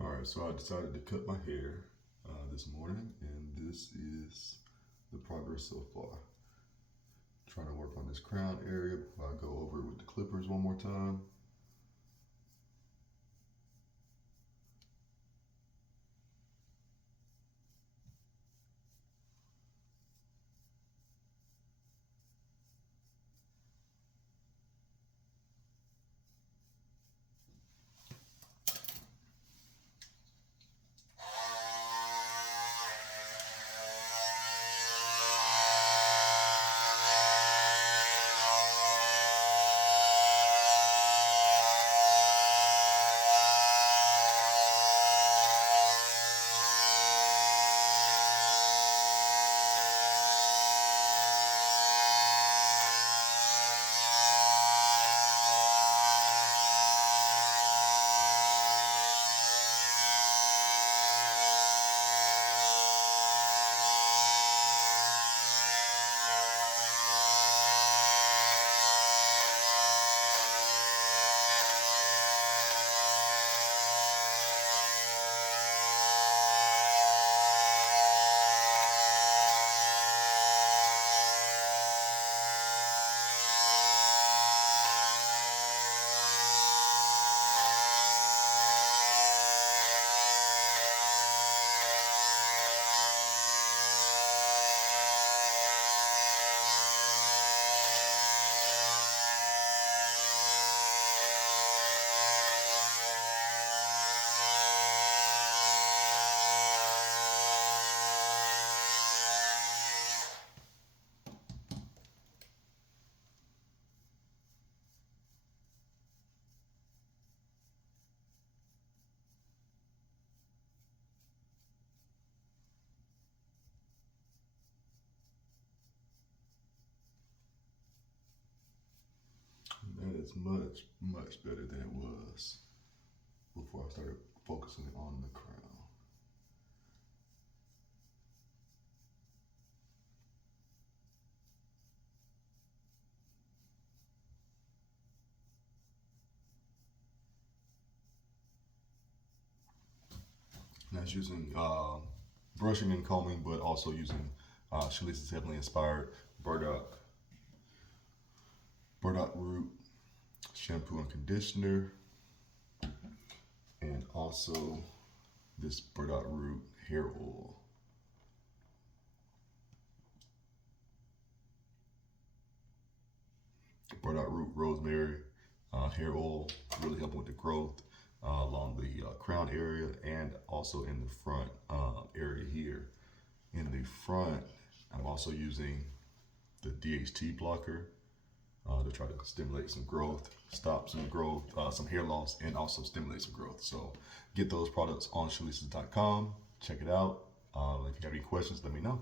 Alright, so I decided to cut my hair this morning, and this is the progress so far. Trying to work on this crown area before I go over it with the clippers one more time. That is much, much better than it was before I started focusing on the crown. And that's using brushing and combing, but also using Shalice's heavily inspired burdock root shampoo and conditioner, and also this burdock root hair oil. Burdock root rosemary hair oil really helping with the growth along the crown area and also in the front area here. In the front, I'm also using the DHT blocker to try to stimulate some growth, stop some growth, some hair loss, and also stimulate some growth. So get those products on shalices.com. Check it out. If you have any questions, let me know.